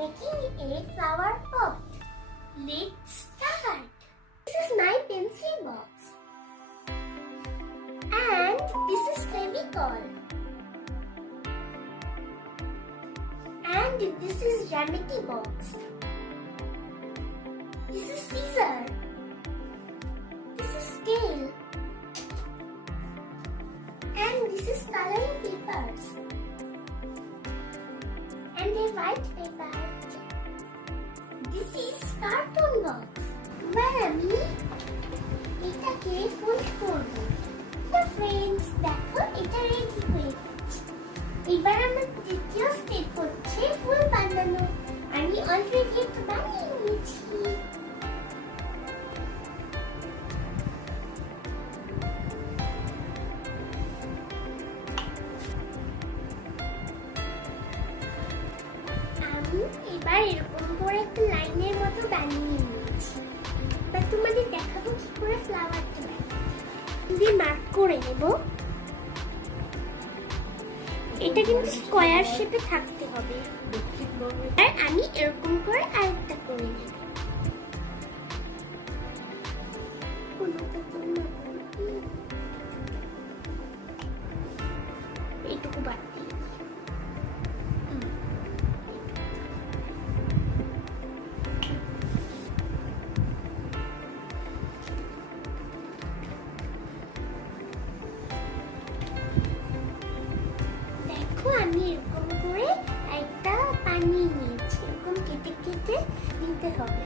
making a flower pot. Let's start. This is my pencil box. And this is Fevicol. And this is geometry box. This is scissor. This is scale. And this is coloring papers. And a white paper. This is cartoon box. এবার আমি এটাকে fold করব। তো friends দেখো এটা ready হয়ে গেছে। এবার আমার দ্বিতীয় স্টেপ হচ্ছে ফুল বানানো। আমি অলরেডি একটা বানিয়ে নিয়েছি। এবার এরকম করে একটা লাইনের মতো বানিয়ে নিয়েছি। এবার তোমাদের দেখাবো কি করে ফ্লাওয়ারটা বানাই। মার্ক করে নেব। এটা কিন্তু স্কয়ার শেপে থাকতে হবে। আর আমি এরকম করে আরেকটা করে নেব। এইটুকু বাদ দিই। আমি এরকম করে একটা বানিয়ে নিয়েছি। এরকম কেটে কেটে নিতে হবে।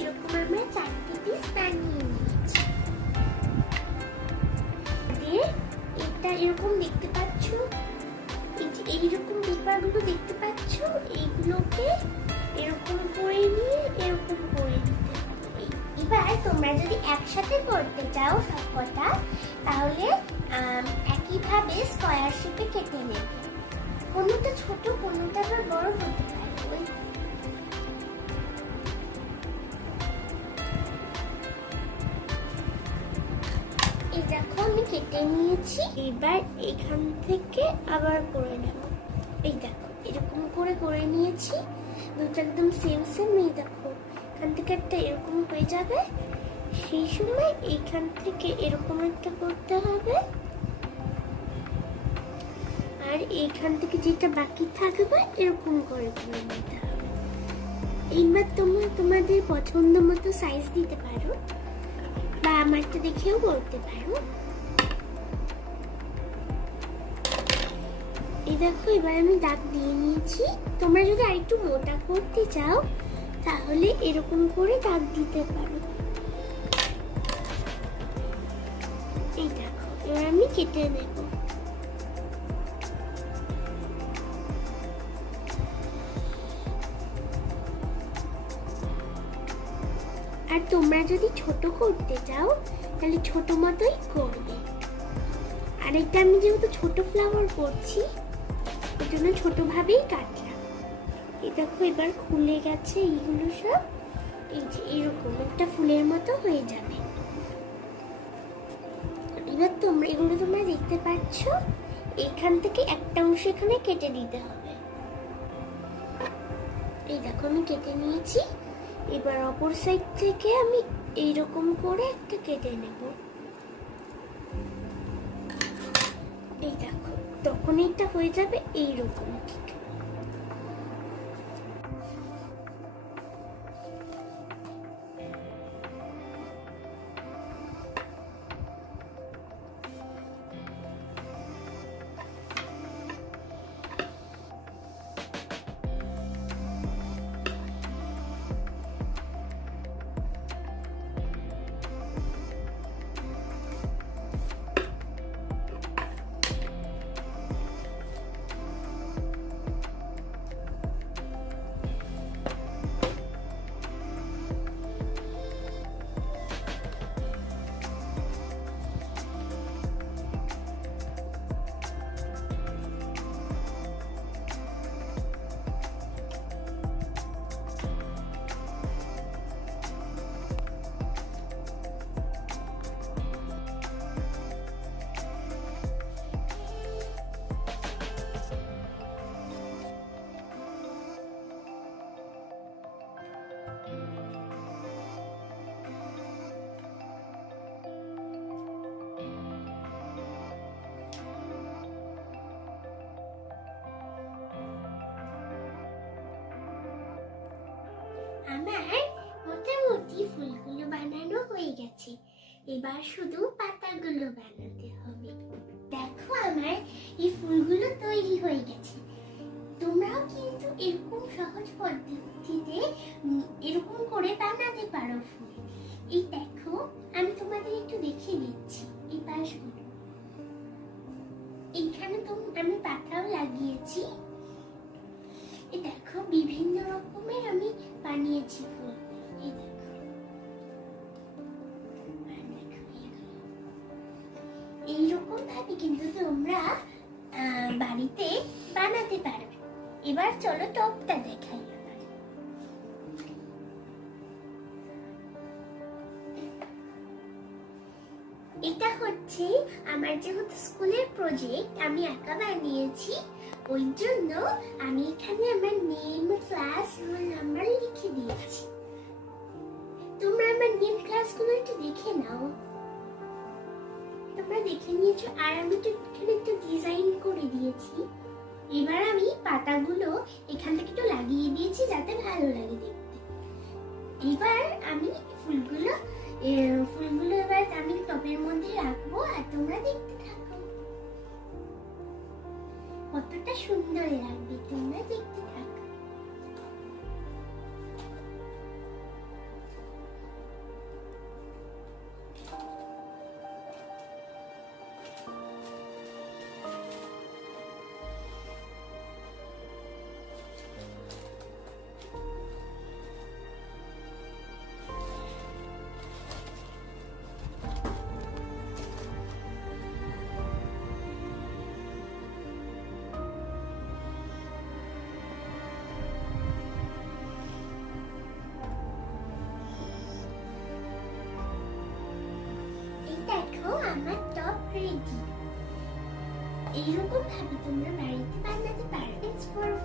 এরকম আমরা 4টি পিস বানিয়ে নিয়েছি। এটা এরকম দেখতে পাচ্ছ, এইরকম পেপারগুলো দেখতে পাচ্ছ, এইগুলোকে এরকম করে নিয়ে এরকম করে দিতে হবে। এবার তোমরা যদি একসাথে করতে চাও সবকটা, তাহলে একইভাবে স্কয়ার শেপে কেটে নেবে। কোনোটা ছোট কোনোটা আবার বড় হতে পারে। এই দেখো আমি কেটে নিয়েছি। এবার এখান থেকে আবার করে নেব। এই দেখো এরকম করে করে নিয়েছি। দুটো একদম সেম সেম। এই দেখো এখান থেকে একটা এরকম হয়ে যাবে। সেই সময় এইখান থেকে এরকম একটা করতে হবে। আর এইখান থেকে যেটা বাকি থাকবে এরকম করে করে নিতে হবে। এইবার তোমরা তোমাদের পছন্দ মতো সাইজ দিতে পারো বা আমারটা দেখেও করতে পারো। এই দেখো এবার আমি দাগ দিয়ে নিয়েছি। তোমরা যদি আরেকটু মোটা করতে চাও তাহলে এরকম করে দাগ দিতে পারো। এই দেখো এবার আমি কেটে নেব। আর তোমরা যদি ছোট করতে চাও তাহলে ছোট মতোই করবে। আর এটা আমি যেহেতু ছোট ফ্লাওয়ার করছি ওই জন্য ছোট ভাবেই কাটলাম। এই দেখো এবার খুলে গেছে এইগুলো সব। এই যে এরকম একটা ফুলের মতো হয়ে যাবে। এবার এগুলো তোমরা দেখতে পাচ্ছ। এখান থেকে একটা অংশ এখানে কেটে দিতে হবে। এই দেখো আমি কেটে নিয়েছি। এবার অপর সাইড থেকে আমি এইরকম করে একটা কেটে নেব। এই দেখো তখন এটা হয়ে যাবে এইরকম। ঠিক আমার মোটামুটি ফুলগুলো বানানো হয়ে গেছে, এবার শুধু পাতাগুলো বানাতে হবে। দেখো আমার এই ফুলগুলো তৈরি হয়ে গেছে। তোমরাও কিন্তু এরকম সহজ পদ্ধতিতে এরকম করে বানাতে পারো ফুল। এই দেখো আমি তোমাদের একটু দেখিয়ে দিচ্ছি। এই পাশগুলো এইখানে তো আমি পাতাও লাগিয়েছি। এই দেখো বিভিন্ন রকমের আমি বানিয়েছি ফুল। এই দেখো এইরকম ভাবে কিন্তু তোমরা বাড়িতে বানাতে পারো। এবার চলো টপটা দেখাই। এটা হচ্ছে আমার যেহেতু স্কুলের প্রজেক্ট আমি একা বানিয়েছি, ওই জন্য আমি এখানে আমার নেম, ক্লাস, রোল নাম্বার লিখে দিয়েছি। তোমরা আমার নেম ক্লাসগুলো একটু দেখে নাও। তোমরা দেখে নিয়েছো, আর আমি তো এখানে একটু ডিজাইন করে দিয়েছি। এবার আমি পাতাগুলো এখান থেকে একটু লাগিয়ে দিয়েছি যাতে ভালো লাগে দেখতে। এবার আমি ফুলগুলো এবার আমি টবের মধ্যে রাখবো, আর তোমরা দেখতে থাকো। কতটা সুন্দর লাগবে, তোমরা দেখতে থাকো। দেখো আমার টপ রেডি। এইরকম ভাবে তোমরা বাড়িতে বানাতে পারো।